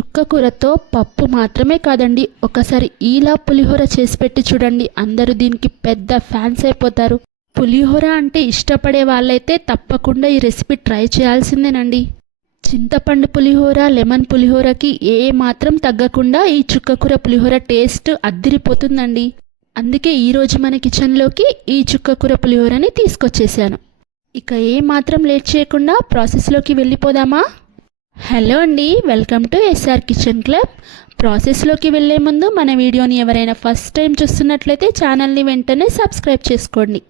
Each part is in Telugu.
చుక్క కూరతో పప్పు మాత్రమే కాదండి ఒకసారి ఈలా పులిహోర చేసి పెట్టి చూడండి అందరూ దీనికి పెద్ద ఫ్యాన్స్ అయిపోతారు. పులిహోర అంటే ఇష్టపడే వాళ్ళైతే తప్పకుండా ఈ రెసిపీ ట్రై చేయాల్సిందేనండి. చింతపండు పులిహోర లెమన్ పులిహోరకి ఏ మాత్రం తగ్గకుండా ఈ చుక్కకూర పులిహోర టేస్ట్ అద్దిరిపోతుందండి. అందుకే ఈరోజు మన కిచెన్లోకి ఈ చుక్కకూర పులిహోరని తీసుకొచ్చేసాను. ఇక ఏ మాత్రం లేట్ చేయకుండా ప్రాసెస్లోకి వెళ్ళిపోదామా? హలో అండి welcome to SR kitchen club. ప్రాసెస్లోకి వెళ్ళే ముందు మన వీడియోని ఎవరైనా ఫస్ట్ టైం చూస్తున్నట్లయితే ఛానల్ని వెంటనే సబ్స్క్రైబ్ చేసుకోండి.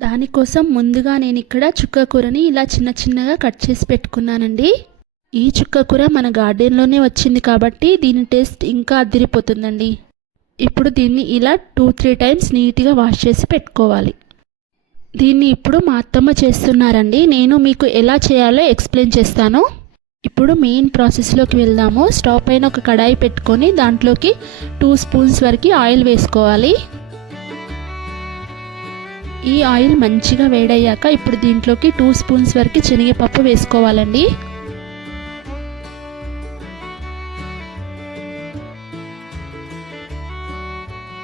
దానికోసం ముందుగా నేను ఇక్కడ చుక్క కూరని ఇలా చిన్న చిన్నగా కట్ చేసి పెట్టుకున్నానండి. ఈ చుక్క కూర మన గార్డెన్లోనే వచ్చింది కాబట్టి దీని టేస్ట్ ఇంకా అదిరిపోతుందండి. ఇప్పుడు దీన్ని ఇలా టూ త్రీ టైమ్స్ నీట్గా వాష్ చేసి పెట్టుకోవాలి. దీన్ని ఇప్పుడు మా అత్తమ్మ చేస్తున్నారండి. నేను మీకు ఎలా చేయాలో ఎక్స్ప్లెయిన్ చేస్తాను. ఇప్పుడు మెయిన్ ప్రాసెస్లోకి వెళ్దాము. స్టవ్ పైన ఒక కడాయి పెట్టుకొని దాంట్లోకి టూ స్పూన్స్ వరకు ఆయిల్ వేసుకోవాలి. ఈ ఆయిల్ మంచిగా వేడయ్యాక ఇప్పుడు దీంట్లోకి టూ స్పూన్స్ వరకు శనగపప్పు వేసుకోవాలండి.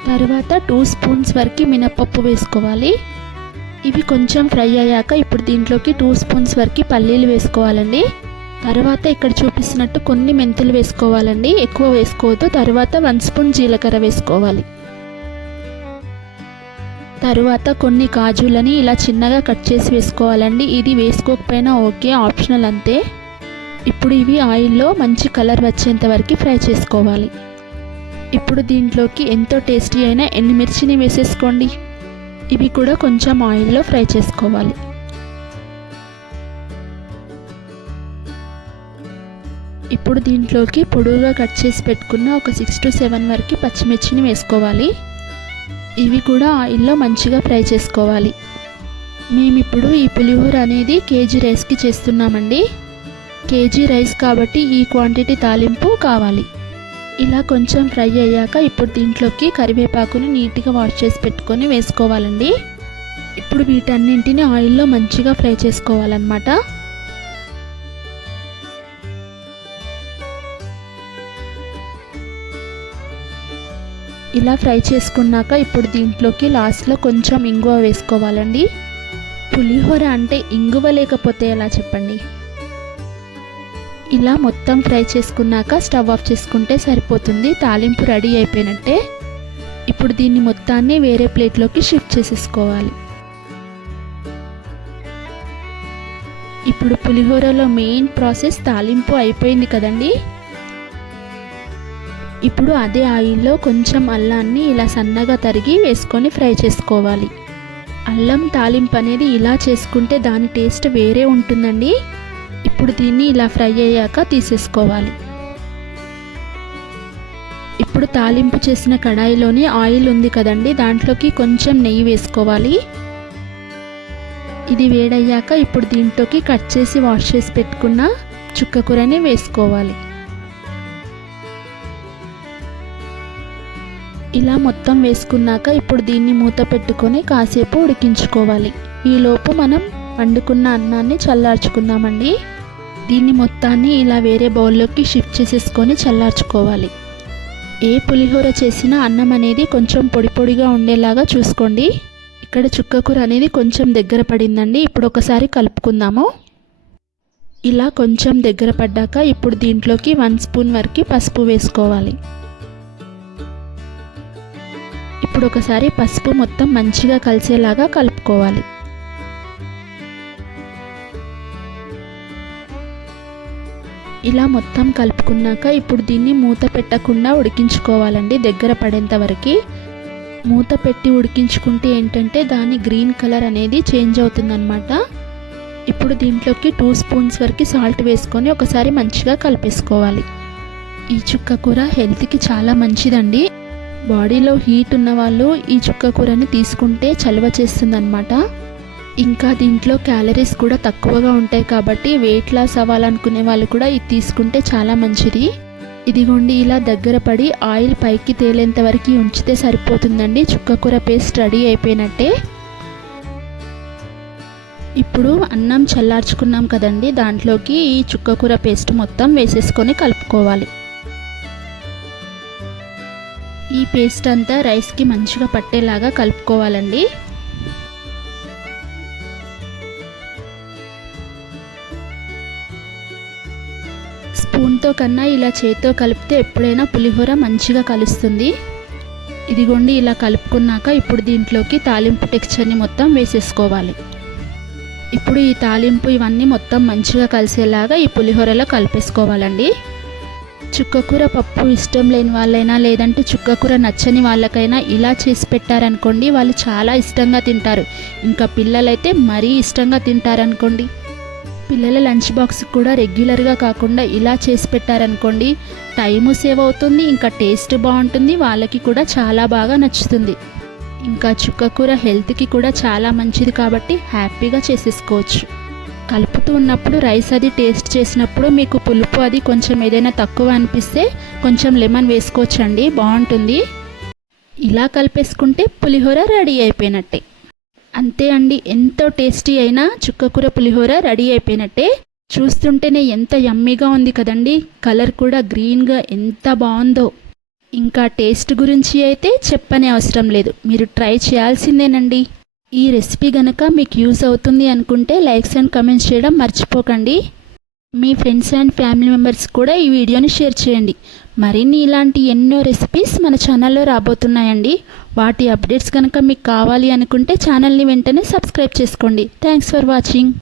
తర్వాత టూ స్పూన్స్ వరకు మినప్పప్పు వేసుకోవాలి. ఇవి కొంచెం ఫ్రై అయ్యాక ఇప్పుడు దీంట్లోకి టూ స్పూన్స్ వరకు పల్లీలు వేసుకోవాలండి. తర్వాత ఇక్కడ చూపిస్తున్నట్టు కొన్ని మెంతులు వేసుకోవాలండి. ఎక్కువ వేసుకోవద్దు. తర్వాత వన్ స్పూన్ జీలకర్ర వేసుకోవాలి. తరువాత కొన్ని కాజులని ఇలా చిన్నగా కట్ చేసి వేసుకోవాలండి. ఇది వేసుకోకపోయినా ఓకే ఆప్షనల్ అంతే. ఇప్పుడు ఇవి ఆయిల్లో మంచి కలర్ వచ్చేంత వరకు ఫ్రై చేసుకోవాలి. ఇప్పుడు దీంట్లోకి ఎంతో టేస్టీ అయిన ఎండుమిర్చిని వేసేసుకోండి. ఇవి కూడా కొంచెం ఆయిల్లో ఫ్రై చేసుకోవాలి. ఇప్పుడు దీంట్లోకి పొడవుగా కట్ చేసి పెట్టుకున్న ఒక సిక్స్ టు సెవెన్ వరకు పచ్చిమిర్చిని వేసుకోవాలి. ఇవి కూడా ఆయిల్లో మంచిగా ఫ్రై చేసుకోవాలి. మేము ఇప్పుడు ఈ పులిహోర అనేది కేజీ రైస్కి చేస్తున్నామండి. కేజీ రైస్ కాబట్టి ఈ క్వాంటిటీ తాలింపు కావాలి. ఇలా కొంచెం ఫ్రై అయ్యాక ఇప్పుడు దీంట్లోకి కరివేపాకుని నీట్గా వాష్ చేసి పెట్టుకొని వేసుకోవాలండి. ఇప్పుడు వీటన్నింటిని ఆయిల్లో మంచిగా ఫ్రై చేసుకోవాలన్నమాట. ఇలా ఫ్రై చేసుకున్నాక ఇప్పుడు దీంట్లోకి లాస్ట్లో కొంచెం ఇంగువ వేసుకోవాలండి. పులిహోర అంటే ఇంగువ లేకపోతే ఎలా చెప్పండి? ఇలా మొత్తం ఫ్రై చేసుకున్నాక స్టవ్ ఆఫ్ చేసుకుంటే సరిపోతుంది. తాలింపు రెడీ అయిపోయినట్టే. ఇప్పుడు దీన్ని మొత్తాన్ని వేరే ప్లేట్లోకి షిఫ్ట్ చేసేసుకోవాలి. ఇప్పుడు పులిహోరలో మెయిన్ ప్రాసెస్ తాలింపు అయిపోయింది కదండీ. ఇప్పుడు అదే ఆయిల్లో కొంచెం అల్లాన్ని ఇలా సన్నగా తరిగి వేసుకొని ఫ్రై చేసుకోవాలి. అల్లం తాలింపు అనేది ఇలా చేసుకుంటే దాని టేస్ట్ వేరే ఉంటుందండి. ఇప్పుడు దీన్ని ఇలా ఫ్రై అయ్యాక తీసేసుకోవాలి. ఇప్పుడు తాలింపు చేసిన కడాయిలోని ఆయిల్ ఉంది కదండి దాంట్లోకి కొంచెం నెయ్యి వేసుకోవాలి. ఇది వేడయ్యాక ఇప్పుడు దీంట్లోకి కట్ చేసి వాష్ చేసి పెట్టుకున్న చుక్క కూరని వేసుకోవాలి. ఇలా మొత్తం వేసుకున్నాక ఇప్పుడు దీన్ని మూత పెట్టుకొని కాసేపు ఉడికించుకోవాలి. ఈలోపు మనం వండుకున్న అన్నాన్ని చల్లార్చుకుందామండి. దీన్ని మొత్తాన్ని ఇలా వేరే బౌల్లోకి షిఫ్ట్ చేసేసుకొని చల్లార్చుకోవాలి. ఏ పులిహోర చేసినా అన్నం అనేది కొంచెం పొడి పొడిగా ఉండేలాగా చూసుకోండి. ఇక్కడ చుక్కకూర అనేది కొంచెం దగ్గర పడిందండి. ఇప్పుడు ఒకసారి కలుపుకుందాము. ఇలా కొంచెం దగ్గర పడ్డాక ఇప్పుడు దీంట్లోకి వన్ స్పూన్ వరకు పసుపు వేసుకోవాలి. ఇప్పుడు ఒకసారి పసుపు మొత్తం మంచిగా కలిసేలాగా కలుపుకోవాలి. ఇలా మొత్తం కలుపుకున్నాక ఇప్పుడు దీన్ని మూత పెట్టకుండా ఉడికించుకోవాలండి దగ్గర పడేంత వరకు. మూత పెట్టి ఉడికించుకుంటే ఏంటంటే దాని గ్రీన్ కలర్ అనేది చేంజ్ అవుతుందన్నమాట. ఇప్పుడు దీంట్లోకి టూ స్పూన్స్ వరకు సాల్ట్ వేసుకొని ఒకసారి మంచిగా కలిపేసుకోవాలి. ఈ చుక్క కూర హెల్త్కి చాలా మంచిదండి. బాడీలో హీట్ ఉన్న వాళ్ళు ఈ చుక్క కూరని తీసుకుంటే చలువ చేస్తుందన్నమాట. ఇంకా దీంట్లో క్యాలరీస్ కూడా తక్కువగా ఉంటాయి కాబట్టి వెయిట్ లాస్ అవ్వాలనుకునే వాళ్ళు కూడా ఇది తీసుకుంటే చాలా మంచిది. ఇదిగోండి ఇలా దగ్గర పడి ఆయిల్ పైకి తేలేంత వరకు ఉంచితే సరిపోతుందండి. చుక్కకూర పేస్ట్ రెడీ అయిపోయినట్టే. ఇప్పుడు అన్నం చల్లార్చుకున్నాం కదండి దాంట్లోకి ఈ చుక్కకూర పేస్ట్ మొత్తం వేసేసుకొని కలుపుకోవాలి. ఈ పేస్ట్ అంతా రైస్కి మంచిగా పట్టేలాగా కలుపుకోవాలండి. స్పూన్తో కన్నా ఇలా చేతితో కలిపితే ఎప్పుడైనా పులిహోర మంచిగా కలుస్తుంది. ఇదిగోండి ఇలా కలుపుకున్నాక ఇప్పుడు దీంట్లోకి తాలింపు టెక్స్చర్ని మొత్తం వేసేసుకోవాలి. ఇప్పుడు ఈ తాలింపు ఇవన్నీ మొత్తం మంచిగా కలిసేలాగా ఈ పులిహోరలో కలిపేసుకోవాలండి. చుక్కకూర పప్పు ఇష్టం లేని వాళ్ళైనా లేదంటే చుక్కకూర నచ్చని వాళ్ళకైనా ఇలా చేసి పెట్టారనుకోండి వాళ్ళు చాలా ఇష్టంగా తింటారు. ఇంకా పిల్లలైతే మరీ ఇష్టంగా తింటారనుకోండి. పిల్లల లంచ్ బాక్స్ కూడా రెగ్యులర్గా కాకుండా ఇలా చేసి పెట్టారనుకోండి టైము సేవ్ అవుతుంది ఇంకా టేస్ట్ బాగుంటుంది వాళ్ళకి కూడా చాలా బాగా నచ్చుతుంది. ఇంకా చుక్కకూర హెల్త్కి కూడా చాలా మంచిది కాబట్టి హ్యాపీగా చేసేసుకోవచ్చు. కలుపుతూ ఉన్నప్పుడు రైస్ అది టేస్ట్ చేసినప్పుడు మీకు పులుపు అది కొంచెం ఏదైనా తక్కువ అనిపిస్తే కొంచెం లెమన్ వేసుకోవచ్చండి బాగుంటుంది. ఇలా కలిపేసుకుంటే పులిహోర రెడీ అయిపోయినట్టే. అంతే అండి ఎంతో టేస్టీ అయినా చుక్కకూర పులిహోర రెడీ అయిపోయినట్టే. చూస్తుంటేనే ఎంత యమ్మీగా ఉంది కదండి కలర్ కూడా గ్రీన్గా ఎంత బాగుందో. ఇంకా టేస్ట్ గురించి అయితే చెప్పనే అవసరం లేదు మీరు ట్రై చేయాల్సిందేనండి. ఈ రెసిపీ గనక మీకు యూజ్ అవుతుంది అనుకుంటే లైక్స్ అండ్ కమెంట్స్ చేయడం మర్చిపోకండి. మీ ఫ్రెండ్స్ అండ్ ఫ్యామిలీ మెంబర్స్ కూడా ఈ వీడియోని షేర్ చేయండి. మరిన్ని ఇలాంటి ఎన్నో రెసిపీస్ మన ఛానల్లో రాబోతున్నాయండి. వాటి అప్డేట్స్ కనుక మీకు కావాలి అనుకుంటే ఛానల్ని వెంటనే సబ్స్క్రైబ్ చేసుకోండి. Thanks for watching.